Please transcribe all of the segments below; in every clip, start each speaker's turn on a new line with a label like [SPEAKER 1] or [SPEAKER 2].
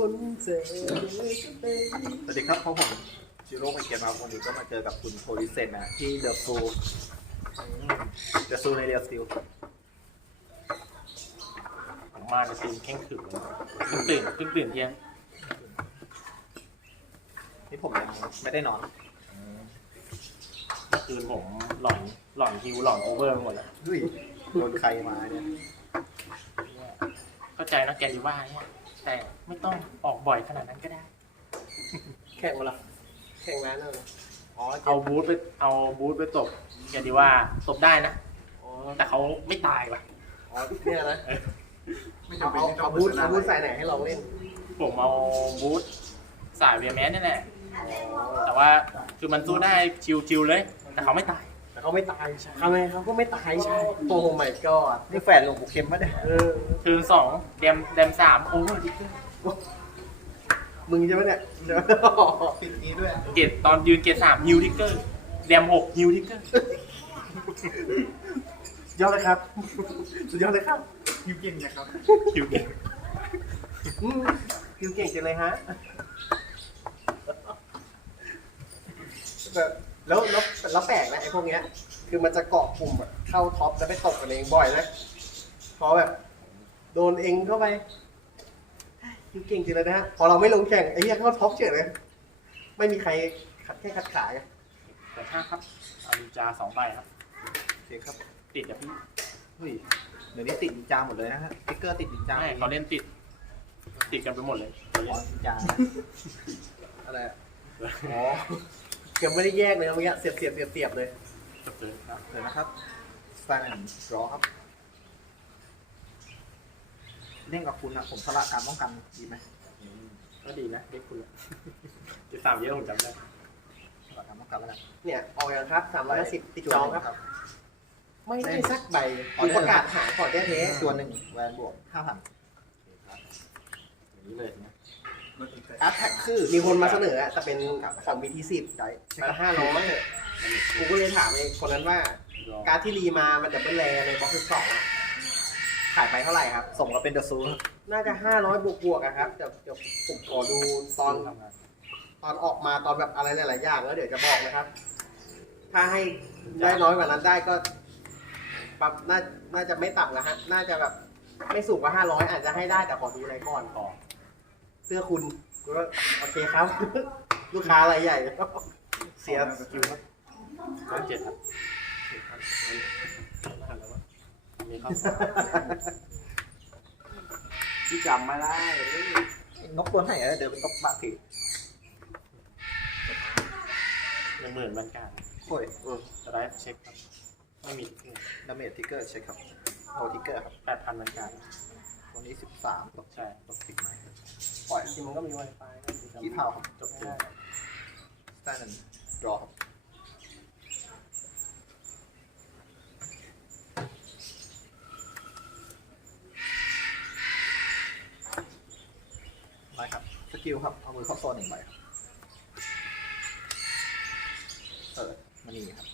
[SPEAKER 1] คนเจอ
[SPEAKER 2] สวัสดีครับเขาผมชิโร่มาเกมครับวันนี้ก็มาเจอกับคุณโพลิเซนนะที่เดอะซูเดอะซูในเรียลสติล
[SPEAKER 3] ผมมาจะตื่นแข้งขึงเลยเพิ่งตื่นเพิ่งตื่นเที่ยง
[SPEAKER 2] นี่ผมยังไม่ได้นอน
[SPEAKER 3] เมื่อคืนผมหลอนหลอนฮิวหลอนโอเวอร์ไปหมดแล้ว
[SPEAKER 2] เฮ้ยโดนใครมาเนี่ย
[SPEAKER 3] เข้าใจนะแกดีว่าเนี่ย แต่ไม่ต้องออกบ่อยขนาดนั้นก็ได้
[SPEAKER 1] แข่งมาละแข่งแว้นเอาอ๋อ
[SPEAKER 3] เอาบูธไปเอาบูธไปตบแกดีว่าตบได้นะ
[SPEAKER 1] อ๋อ
[SPEAKER 3] แต่เขาไม่ตายว่ะ
[SPEAKER 1] อ๋อเนี่ยนะเอาเอาเอาบูทเอาบูทใส่ไหนให้ลองเล่น
[SPEAKER 3] ผมเอาบูธสายเวียแมสนี่แหละ แต่ว่าคือมันสู้ได้ชิวๆเลย แต่เขาไม่ตาย
[SPEAKER 1] แต่เขาไม่ตายทำไมเขาก็ไม่ตายใช่โอ้โหไม่ก็
[SPEAKER 2] นี่แฟนหลวงปู่เข็มปะเนี่ย
[SPEAKER 1] เออ
[SPEAKER 3] คืนสองเดมเดมสามโอเวอร์ดิเกอร์
[SPEAKER 1] มึงใช่ไหมเนี่ยใช่ไหม
[SPEAKER 2] ปิดนี้ด้วย
[SPEAKER 3] เกตตอนยืนเกตสามฮิวดิเกอร์เดมหกฮิวดิเกอร์
[SPEAKER 1] สุดยอดเลยครับสุดยอดเลยครับ
[SPEAKER 2] ยิวเก่งนะครับ
[SPEAKER 3] ฮิวเก่ง
[SPEAKER 1] อืมคิวเก่งจังเลยฮะแบบ แล้วแล้วแล้วแปลกนะไอ้พวกเนี้ย คือมันจะเกาะกลุ่มอะเข้าท็อปแล้วไปตกกันเองบ่อยนะพอแบบโดนเองเข้าไปคิวเก่งจริงเลยนะฮะพอเราไม่ลงแข่งไอ้เหี้ยเข้าท็อปเฉยเลยไม่มีใครขัดแค่ขัดขาไง
[SPEAKER 3] แต่ห้าครับเอาดิจาสองใบครับ
[SPEAKER 2] โอเคครับ
[SPEAKER 3] ติดอะพี่
[SPEAKER 2] เฮ้ยเดี๋ยวนี้ติดนินจาหมดเลยนะฮะสติ๊กเกอร์ติดนินจา
[SPEAKER 3] ใช่เขาเล่นติด ติดกันไปหมดเลย
[SPEAKER 2] อ๋อนินจา
[SPEAKER 1] อะไรอะอ๋อ ยังไม่ได้แยกเลยเมื่อกี้เสียบเสียบเสียบเสียบเลย
[SPEAKER 3] จบเลยครับ
[SPEAKER 2] เดี๋ยวนะครับสไตล์แอนด์รอครับเล่นกับคุณนะผมสละการป้องกันดีไหม
[SPEAKER 3] ก็ดีนะเด็กคุณอะจะสามเยอะผมจำได้
[SPEAKER 2] สละการป้องกันแล้วกัน
[SPEAKER 1] เนี่ยออกอย่างครับสามร้อยสิบติดจองครับ
[SPEAKER 2] ครับ
[SPEAKER 1] ไม่ได้สักใบคือประกาศหาก่อนแท้ๆ
[SPEAKER 2] ตัวหนึ่งแวนบวกห้าพัน
[SPEAKER 3] อย่างนี้เลยนะ
[SPEAKER 2] อาร์ตแท็กคือ
[SPEAKER 1] มีคนมาเสนออะแต่เป็นของ BT10
[SPEAKER 2] ได้ใช่
[SPEAKER 1] แต่
[SPEAKER 2] ครับ
[SPEAKER 1] ห้าร้อยกูก็เลยถามไอ้คนนั้นว่า การดที่รีมามันจะเป็นแรในบล็อกที่สองอะขายไปเท่าไหร่ครับ
[SPEAKER 2] ส่งเราเป็นเดอะซู
[SPEAKER 1] น่าจะห้าร้อยบวกบวกๆอะครับเดี๋ยวเดี๋ยวผมขอดูตอนตอนออกมาตอนแบบอะไรหลายๆอย่างแล้วเดี๋ยวจะบอกนะครับ ถ้าให้ได้น้อยกว่านั้นได้ก็ปรับน่าน่าจะไม่ต่ำนะฮะน่าจะแบบไม่สูงกว่าห้าร้อยอาจจะให้ได้แต่ขอดูอะไรก่อน
[SPEAKER 3] ต่อ
[SPEAKER 1] เสื้อคุณกูก็โอเคครับ ลูกค้ารายใหญ่เสีย
[SPEAKER 3] สกิลครับร้อยเจ็ดครับมีครับ
[SPEAKER 1] ที่จำมาได้
[SPEAKER 2] นกตัวไหนอะเดินเป็นนกบาถือ
[SPEAKER 3] หนึ่งหมื่นบรรการ
[SPEAKER 2] โอ้ย
[SPEAKER 3] จะได้เช็คครับ ไม่มี
[SPEAKER 2] ดาเมจทิกเกอร์เช็คครับโอทิกเกอร์ครับ
[SPEAKER 3] แปดพันบรรการ
[SPEAKER 2] ตัวนี้สิบสามตก
[SPEAKER 3] ใช่
[SPEAKER 2] ตกสิบไหม ปล่อย
[SPEAKER 1] จริงมันก็มี Wi-Fi นะ
[SPEAKER 2] กี่เผาครับ
[SPEAKER 3] จบเลย
[SPEAKER 2] สไตล์นั้นรอครับไปครับ สกิลครับ เอามือเข้าโซนหนึ่งใบครับ เออมันนี่ครับ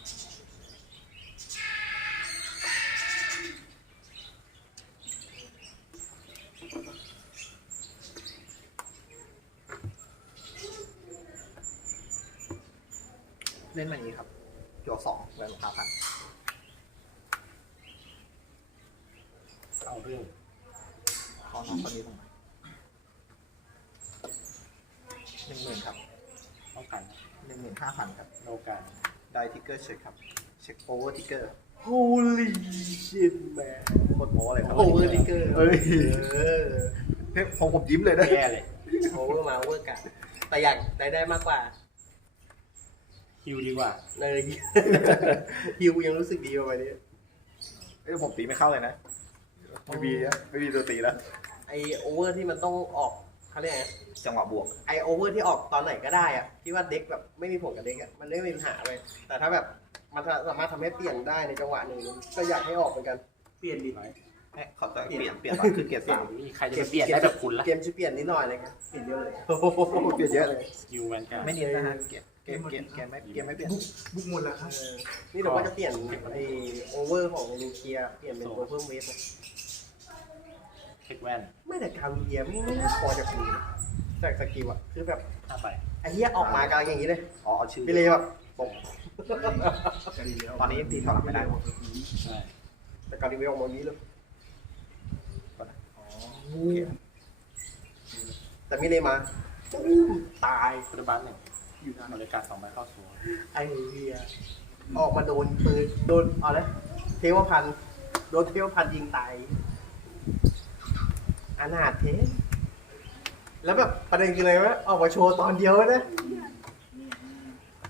[SPEAKER 2] เล่นมันนี้ครับจวกสองแวนลงห้าพัน
[SPEAKER 3] เอาเรื่อง
[SPEAKER 2] ขอน้องคนนี้ลงมาหนึ่งหมื่นครับ
[SPEAKER 3] ป้องกัน
[SPEAKER 2] หนึ่งหมื่นห้าพันครับ
[SPEAKER 3] โนการ
[SPEAKER 2] ได้ทิกเกอร์เช็คครับ เช็คโอเวอร์ทิกเกอร์
[SPEAKER 1] Holy shit man
[SPEAKER 2] โคตรโม้เลยครับ
[SPEAKER 1] โอเวอร์ดิเกอร์
[SPEAKER 2] เฮ้ย
[SPEAKER 1] เออ
[SPEAKER 2] เฮ้ยผมผมยิ้มเลยนะ
[SPEAKER 3] แย่เลย
[SPEAKER 1] โอเวอร์มาโอเวอร์กันแต่อยากได้ได้มากกว่า
[SPEAKER 3] ฮิวดีกว่า
[SPEAKER 1] เลยฮิวยังรู้สึกดีกว่าวันนี้
[SPEAKER 2] เอ้ยผมตีไม่เข้าเลยนะ ไม่มีอะไม่มีตัวตีแล้ว
[SPEAKER 1] ไอโอเวอร์ที่มันต้องออกเขาเรียกไง
[SPEAKER 2] จังหวะบวก
[SPEAKER 1] ไอโอเวอร์ที่ออกตอนไหนก็ได้อะที่ว่าเด็กแบบไม่มีผลกับเด็กอะมันไม่มีปัญหาเลยแต่ถ้าแบบมันสามารถทำให้เปลี่ยนได้ในจังหวะหนึ่งก็อยากให้ออกเหมือนกัน เปลี่ยนดิ
[SPEAKER 2] เอ๊ะขอตัวเปลี่ยน เปลี่ยนวันคือเกียร์สาม
[SPEAKER 3] นี่ใครจะไปเปลี่ยนได้แบบคุณล่ะ
[SPEAKER 1] เกมจะเปลี่ยนนิดหน่อยเลยครับเปลี่ยนเยอะเลย
[SPEAKER 2] เปลี่ยนเยอะเลย
[SPEAKER 3] สกิลแวนการ
[SPEAKER 2] ไม่เนียนนะฮะเกม เกมเกมเกมไม่เกมไม่เปลี่ยน
[SPEAKER 4] บุกหมดแล้วครับ
[SPEAKER 1] เออนี่เราก็จะเปลี่ยนไอโอเวอร์ของลูเคียเปลี่ยนเป็นตัวเพิ่มเวทนะ
[SPEAKER 3] เช็คแว่น
[SPEAKER 1] ไม่แต่คาเวียไม่ไม่น่าพอจะคุยนะจากสกิลอะคือแบบ
[SPEAKER 3] ห้าไป
[SPEAKER 1] ไอ้เหี้ยออกมากำลังอย่างนี้เลย
[SPEAKER 2] อ๋อเอาชื่อ
[SPEAKER 1] พี่เลยแบบปก
[SPEAKER 2] ตอนนี้ตีถอดไม่ได้หมด
[SPEAKER 3] ใช่
[SPEAKER 1] แต่การรีวิวออกมาอย่างนี้เลย
[SPEAKER 2] อ๋อ
[SPEAKER 1] แต่มิเลมาตาย
[SPEAKER 3] พุทธบัตหนึ่ง บริการสองใบเข้าสู่
[SPEAKER 1] ไอ้เหี้ยออกมาโดนปืนโดนเอาเลยเทวพันธ์โดนเทวพันธ์ยิงตายอนาถเทแล้วแบบประเด็นคืออะไรวะออกมาโชว์ตอนเดียวนะ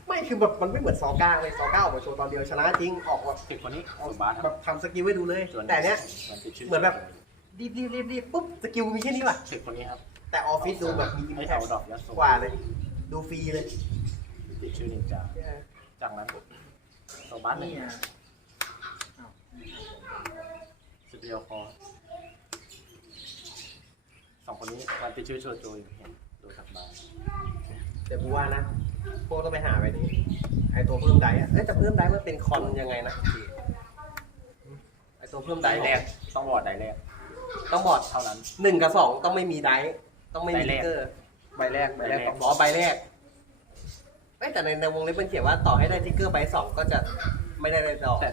[SPEAKER 1] ไม่คือแบบมันไม่เหมือนซอก้าเลยซอก้าออกมาโชว์ตอนเดียวชนะจริงออกแบบ
[SPEAKER 3] เทคคนนี้สมบัติค
[SPEAKER 1] แบ
[SPEAKER 3] รับบ
[SPEAKER 1] ทำสกิลไว้ดูเลย
[SPEAKER 3] ส่วน
[SPEAKER 1] แต่เนี้ย
[SPEAKER 3] มันติดชื่อ
[SPEAKER 1] เหมือนแบบรีบรีบรีบรีบปุ๊บสกิลมีแค่นี้ว่ะ
[SPEAKER 3] เทคคนนี้ครับ
[SPEAKER 1] แต่ออฟฟิศดูแบบมีอิม
[SPEAKER 3] ให้
[SPEAKER 1] แพ
[SPEAKER 3] เอา
[SPEAKER 1] ค
[SPEAKER 3] ดอกยัดโซ
[SPEAKER 1] กว่าเลย ดูฟรีเลย
[SPEAKER 3] ติดชื่อนินจาจากนั้นสมบัติหนึ่งสิบเดียวพอสองคนนี้มันติดชื่อโชโจอยู่เห็นดูจากบาร์
[SPEAKER 1] เดี๋ยวกูว่านะพวกต้องไปหาไปนี่ไอตัวเพิ่มไดอะเอ้ยแต่เพิ่มไดมันเป็นคอนยังไงนะไอตัวเพิ่มได
[SPEAKER 3] ได้แรกต้องบอร์ดได้แรก
[SPEAKER 1] ต้องบอร์ด
[SPEAKER 3] เท่านั้น
[SPEAKER 1] หนึ่งกับสองต้องไม่มีไดต้องไม่มี
[SPEAKER 3] ไดแร
[SPEAKER 1] ติ๊
[SPEAKER 3] ก
[SPEAKER 1] กเกอร์
[SPEAKER 2] ใบแรกใบแรกต้อง
[SPEAKER 1] อ๋อใบแรกเอ้ยแต่ในในวงเล็บมันเขียนว่าต่อให้ได้ติ๊กเกอร์ใบสองก็จะไม่ได้ดอก
[SPEAKER 3] แต่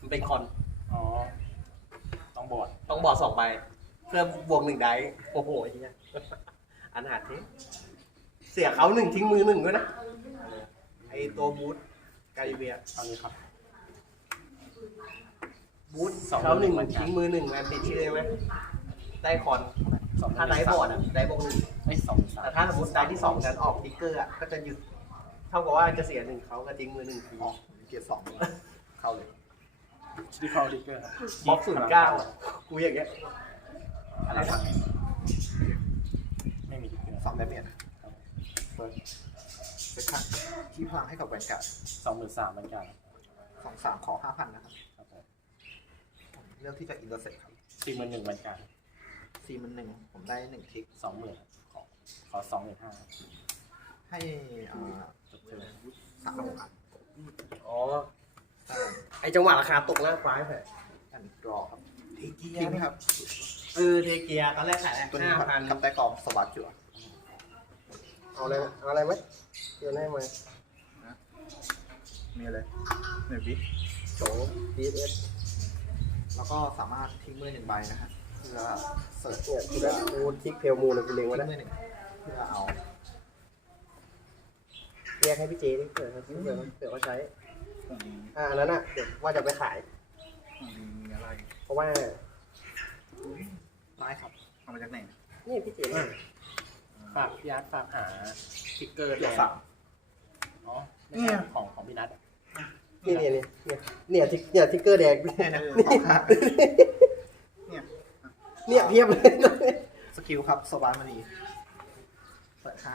[SPEAKER 1] มันเป็นคอน
[SPEAKER 3] อ๋อ ต้องบอร์ด
[SPEAKER 1] ต้องบอร์ดสองใบ เพื่อบวกหนึ่งไดโอ้โหไอ้เหี้ยอันหาดเทเสียเขาหนึ่งทิ้งมือหนึ่งด้วยนะไอตัวบูทการิเบีย
[SPEAKER 3] เอาเลยครับ
[SPEAKER 1] บูท
[SPEAKER 3] สอง
[SPEAKER 1] เขาหนึ่ง
[SPEAKER 3] เหมือนกัน
[SPEAKER 1] ทิ้งมือหนึ่งอันติดชื่อใช่ไหมได้คอน
[SPEAKER 3] สอง
[SPEAKER 1] ถ้าได้บอร์ดอะได้บวกหนึ่ง
[SPEAKER 3] ไม่สองสาม
[SPEAKER 1] แต่ถ้าสมมติได้ที่สองดันออกติ๊กเกอร์อะก็จะหยุด เท่ากับว่าจะเสียหนึ่งเขาก็ทิ้งมือหนึ่งที
[SPEAKER 2] อ๋อเกียร์สองเข้าเลย
[SPEAKER 3] ชิลิคอลดิกเกอร์ครับ
[SPEAKER 1] บล็อกศูนย์เก้ากูอย่างเงี้ย
[SPEAKER 3] อะไรครับไม่มีดิกเกอร์
[SPEAKER 2] สองแดเมจเฟิร์สเซ็คันที่พลังให้กับแวนการ์ด
[SPEAKER 3] สองหมื่นสามเหมือนกัน
[SPEAKER 2] สองสามขอห้าพันนะครับ
[SPEAKER 3] ครับผม
[SPEAKER 2] ผมเลือกที่จะอินเตอร์เซ็ตครับ
[SPEAKER 3] สี่หมื่นหนึ่งเหมือนกัน
[SPEAKER 2] สี่มันหนึ่งผมได้หนึ่งทิก
[SPEAKER 3] สองหมื่นขอขอสองหมื่นห้า
[SPEAKER 2] ให้อ่า
[SPEAKER 3] จบเทิร์น
[SPEAKER 2] สามพัน
[SPEAKER 1] อ๋อ
[SPEAKER 2] ใช่
[SPEAKER 1] ไอจังหวะราคาตกหน้าควายแผล
[SPEAKER 2] แอนดรอครับ
[SPEAKER 1] เทเกีย
[SPEAKER 2] ทิ้งครับ
[SPEAKER 1] เออเทเกียตอนแรกขาย
[SPEAKER 2] ตัวนี้
[SPEAKER 1] ห้าพัน
[SPEAKER 2] กับแต่กองสวัสดจั่ว
[SPEAKER 1] เอาอะไรเอาอะไรไหมเดี๋ยวได้ไหม
[SPEAKER 2] มีอะไรหนึ่งวิ
[SPEAKER 1] โจดีเอส
[SPEAKER 2] แล้วก็สามารถทิ้งมือหนึ่งใบนะฮะ เพื่อเสิร์ช
[SPEAKER 1] เนี่ยกูได้กูทิกเพลมูเลยกูเล็ง
[SPEAKER 2] ทิ้
[SPEAKER 1] ไว้
[SPEAKER 2] ง
[SPEAKER 1] แล้ว
[SPEAKER 2] มือหนึ่งเพื่อเอา
[SPEAKER 1] แยกให้พี่เจดิเผื่อเขาเผื่อเผื่อเขาใช้
[SPEAKER 2] ของดี
[SPEAKER 1] อ่าอันนั้นอะเดี๋ยวว่าจะไปขาย
[SPEAKER 2] ของดีมีอะไร
[SPEAKER 1] เพราะว่า
[SPEAKER 2] ได้ครับเอามาจากไหน
[SPEAKER 1] นี่พี่เจเนี่ย
[SPEAKER 3] ฝากพี่อาร์ตฝากหาสติ๊กเกอร์
[SPEAKER 2] เกียร์สาม
[SPEAKER 3] อ๋อไม่ใช่ของของพี่นัทอะ
[SPEAKER 1] นี่เนี่ยเนี่ยเนี่ยทิกเนี่ยทิกเกอร์แดง
[SPEAKER 2] เนี่ยนะของค่าเนี่ย
[SPEAKER 1] เนี่ยเพียบเลย
[SPEAKER 2] สกิลครับสวานมณีเปิดค่า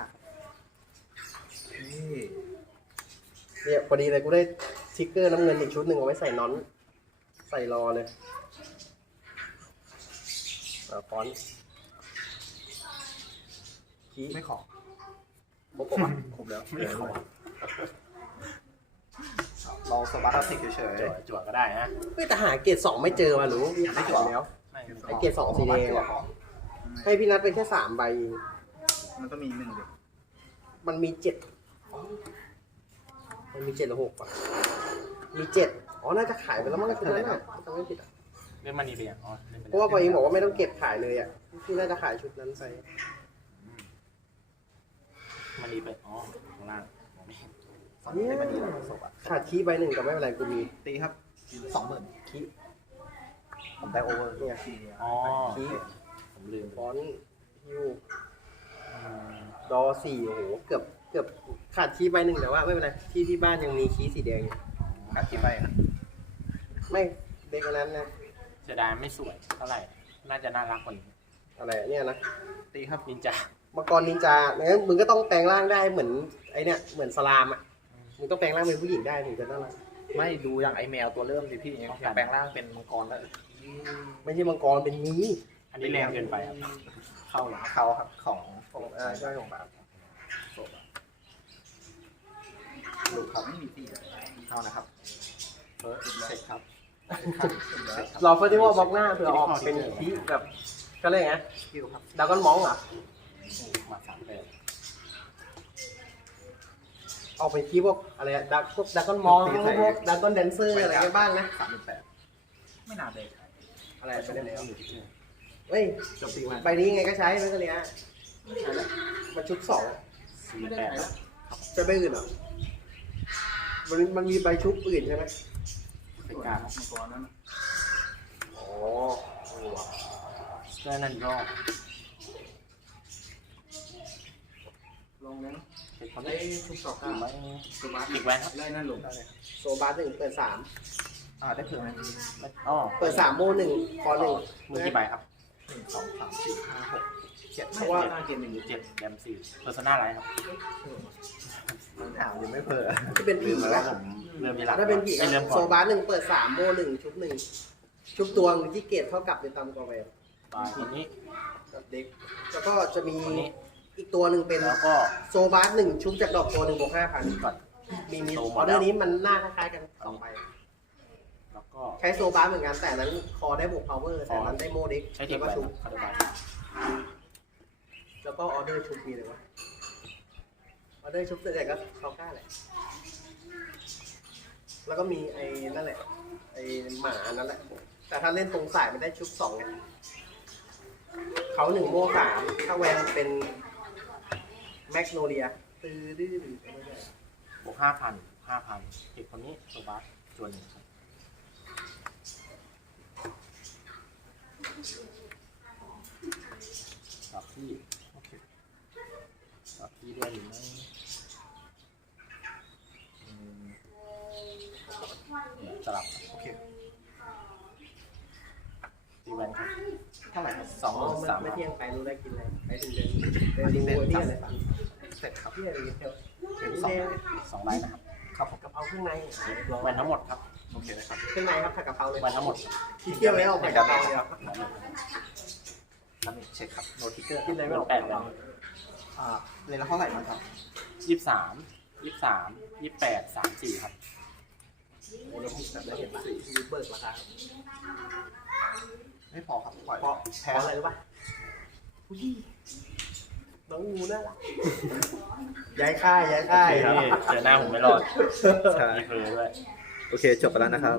[SPEAKER 2] นี่
[SPEAKER 1] เนี่ยพอดีเลยกูได้ทิกเกอร์น้ำเงินอีกชุดหนึ่งเอาไว้ใส่นอน ใส่รอเลยอ่าฟอนต์คี
[SPEAKER 2] ไม่ขอ
[SPEAKER 1] ครบปะ
[SPEAKER 2] ครบแล้ว
[SPEAKER 3] ไม่ขอ
[SPEAKER 2] เราสวัสดิ์สิกเฉย
[SPEAKER 3] จั่วจั่วก็ได้นะ
[SPEAKER 1] เฮ้ยแต่หาเกรดสองไม่เจอมาหรือว่ามีขายอยู่แล้ว
[SPEAKER 3] ไม่ไม่
[SPEAKER 1] ไอ้เกรดสองสีแดงอะให้พี่นัทเป็นแค่สามใบเอง
[SPEAKER 2] มันต้องมีหนึ่งเด็ก
[SPEAKER 1] มันมีเจ็ดมันมีเจ็ดหรือหกปะมีเจ็ดอ๋อ น่าจะขายไปแล้วมั้งชุดนั้นอะจำไม่ผิดอะ
[SPEAKER 3] เล่นมันนี่ไปยังอ๋อเล่นไป
[SPEAKER 1] เพ
[SPEAKER 3] แล้ว
[SPEAKER 1] ราะว่าพอเองบอกว่าไม่ต้องเก็บขายเลยอะพี่น่าจะขายชุดนั้นไป
[SPEAKER 3] มันนี่ไปอ๋อข้างล่างมองไม่เห็น
[SPEAKER 2] สองเป็นมันดีแล้วสวัสดิ์
[SPEAKER 1] ขาดคีย์ใบหนึ่งแต่ไม่เป็นไรกูมี
[SPEAKER 2] ตีครับสองหมื่น
[SPEAKER 1] คีย์
[SPEAKER 2] ผมได้โอเวอร์
[SPEAKER 1] เนี่ย
[SPEAKER 3] อ๋อ
[SPEAKER 1] คีย์
[SPEAKER 3] ผมลืม
[SPEAKER 1] ฟอนต์ฮิว
[SPEAKER 3] อืม
[SPEAKER 1] ดอสี่โอ้โหเกือบเกือบขาดคีย์ใบหนึ่งแต่ว่าไม่เป็นไรที่ที่บ้านยังมีคีย์สีแดงอยู่
[SPEAKER 2] นัดกี่ใบนะ
[SPEAKER 1] ไม่เด็กอันนั้นนะ
[SPEAKER 3] เสียดายไม่สวยเท่าไหร่ น่าจะน่ารักกว่านี้
[SPEAKER 1] อะไรอะเนี่ยนะ
[SPEAKER 2] ตีครับ
[SPEAKER 3] นินจา
[SPEAKER 1] มังกรนินจางั้นมึงก็ต้องแปลงร่างได้เหมือนไอเนี่ยเหมือนสลามอะมึงต้องแปลงร่างเป็นผู้หญิงได้ถึงจะน่ารัก
[SPEAKER 2] ไม่ดูอย่างไอแมวตัวเริ่มสิพี่ยังแปลงร่างเป็นมังกรแล้ว
[SPEAKER 1] ไม่ใช่มังกรเป็นงี้
[SPEAKER 3] อันนี้แรงเกินไปครับ เข้าเหรอ
[SPEAKER 2] เขาครับของ
[SPEAKER 1] ของอ่าใช่ของบาท
[SPEAKER 2] ลูกครับไม่มีตีเอานะครับเฟิร์สเช็คครับ
[SPEAKER 1] รอเฟอร์ติวัลบล็อกหน้าเผื่อออกเป็นที่แบบก็เลยไง
[SPEAKER 2] คิวครับ
[SPEAKER 1] ดาวก้อนมองเหรอ
[SPEAKER 3] มาสามแปด
[SPEAKER 1] ออกเป็นคีย์พวกอะไรอะดักพวกดักก้อนมองพวกดักก้อนแดนเซอร์อะไรกันบ้างนะ
[SPEAKER 2] สามหมื่นแปด
[SPEAKER 3] ไม่น่าได้ใคร
[SPEAKER 1] อะไรไปได้แล้ว
[SPEAKER 3] อยู่ที่เจอ
[SPEAKER 1] เฮ้ย
[SPEAKER 2] จบตีวัน
[SPEAKER 1] ใบนี้ไงก็ใช้ไม่ก็เนี้ยมันชุดสอง
[SPEAKER 3] สี่แปดแล้ว
[SPEAKER 1] จะใบอื่นเหรอมันมันมีใบชุบอื่นใช่ไหม
[SPEAKER 3] เป็นการ
[SPEAKER 2] ตัวนั้น
[SPEAKER 1] อ๋อ
[SPEAKER 3] เจอนั่นรอบ
[SPEAKER 2] ลงนั้น
[SPEAKER 3] เจ็ดคน
[SPEAKER 2] ได้
[SPEAKER 3] ได้
[SPEAKER 2] ทุกสอง
[SPEAKER 3] หรือไม่
[SPEAKER 2] ตัวมา
[SPEAKER 3] อีกแวนครับ
[SPEAKER 2] ได้นั่นลงได้เลย
[SPEAKER 1] โซบาร์หนึ่งเปิดสาม
[SPEAKER 2] อ่าได้เพิ่มไหม
[SPEAKER 3] อ๋อ
[SPEAKER 1] เปิดสามโมหนึ่งคอหนึ่ง
[SPEAKER 3] มือกี่ใบครับ
[SPEAKER 2] หนึ่งสองสามสี่ห้าหกเจ็ด
[SPEAKER 1] เพราะว่า
[SPEAKER 2] หน้าเกมหนึ่ง
[SPEAKER 3] เจ็ดแดมสี่เพอร์ซนาไรครับ
[SPEAKER 2] ถามยังไม่เพิ่ม
[SPEAKER 1] ที่เป็นผี
[SPEAKER 3] ลืมไป
[SPEAKER 1] นะ
[SPEAKER 3] ว่าผมเริ่มมีหลัก
[SPEAKER 1] ถ้าเป็นผี
[SPEAKER 3] ไอ้เริ่มก่
[SPEAKER 1] โซ
[SPEAKER 3] อน
[SPEAKER 1] บาร์หนึ่งเปิดสามโมหนึ่งชุบหนึ่งชุบตัวที่เกตเท่ากับในตามกอเวล
[SPEAKER 3] ตายคนนี้
[SPEAKER 1] กับเด็กแล้วก็จะมี
[SPEAKER 3] คนนี้
[SPEAKER 1] อีกตัวหนึ่งเป็น
[SPEAKER 3] แล้วก็
[SPEAKER 1] โซบาร์หนึ่งชุบจากดอกตัวหนึ่งบวกห้าพัน
[SPEAKER 3] ก่อน
[SPEAKER 1] มีมี
[SPEAKER 3] โซ
[SPEAKER 1] อ
[SPEAKER 3] มา
[SPEAKER 1] อเดอร์นี้มันหน้าคล้ายๆกันสองใบ
[SPEAKER 3] แล้วก็
[SPEAKER 1] ใช้โซบาร์เหมือนกันแต่อันนั้นคอได้บวกพาวเวอร์แต่อันนั้นได้โมเด็ก
[SPEAKER 3] ใช้เท
[SPEAKER 1] แล้
[SPEAKER 3] คว
[SPEAKER 1] ก็
[SPEAKER 3] แวน
[SPEAKER 1] ชุบ
[SPEAKER 3] คาร์ดบาย
[SPEAKER 1] แล้วก็ออเดอร์ชุบมีเลยวะออเดอร์ชุบแต่ก็เขากล้าแหละแล้วก็มีไอ้นั่นแหละไอ้หมานั่นแหละ แต่ถ้าเล่นตรงสายมันได้ชุบสองไงเขาหนึ่งโม่สามถ้าแวนเป็นแมกโนเลียตื้อดื้อ
[SPEAKER 3] บวกห้าพันห้าพันเด็กคนนี้โซบัสจวนหนึ่งครับ สับที่
[SPEAKER 2] โอเค
[SPEAKER 3] สับที่ด้วยหรือไม่อืมเนี่ยสลับ
[SPEAKER 2] โอเค
[SPEAKER 3] ตีแวนครับ
[SPEAKER 2] เท่าไหร่ครับ
[SPEAKER 3] สองหมื่นสาม
[SPEAKER 1] ไม่
[SPEAKER 3] ครับ
[SPEAKER 1] เที่ยงไปรู้ได้กินอะไรไปถึงเดินเดินดูที่อะไรฟัง
[SPEAKER 2] เสร็จครับ
[SPEAKER 1] ที่อะไรเที่ยว
[SPEAKER 2] เข็ม
[SPEAKER 1] นี่
[SPEAKER 2] สอง
[SPEAKER 1] แดง
[SPEAKER 3] สองใบนะครับ
[SPEAKER 2] ครับผม
[SPEAKER 1] กะเพราเครื่องใน
[SPEAKER 3] แวนทั้งหมดครับ
[SPEAKER 2] โอ เคนะครับ
[SPEAKER 1] เครื่องในครับผัดกะเพราเลย
[SPEAKER 3] แวนทั้งหมด
[SPEAKER 1] ที่เที่ยวไว้เอาผัดกะเพราเลยครับ
[SPEAKER 2] ทำเช็คครับโนติเกอร์
[SPEAKER 1] กินอะไรไม่ออก
[SPEAKER 3] แปดแวน
[SPEAKER 2] อ่าเลยละเท่าไหร่นะครับ
[SPEAKER 3] ยี่สิบสามยี่สิบสามยี่สิบแปดสามสี่ครับ
[SPEAKER 1] โอ้แล้วผมแบบได้เห็นปะมีเบิกราคา
[SPEAKER 2] ไม่พอครับปล่อย
[SPEAKER 1] เพราะ
[SPEAKER 2] แพ้
[SPEAKER 1] เพราะอะไรรู้ป่ะอุ๊ยน้องงูน่ารักย้ายค่ายย้ายค่าย
[SPEAKER 3] เจอหน้าผมไม่รอด
[SPEAKER 2] ใช่
[SPEAKER 3] มีเพลด้วย
[SPEAKER 2] โอเคจบไปแล้วนะครับ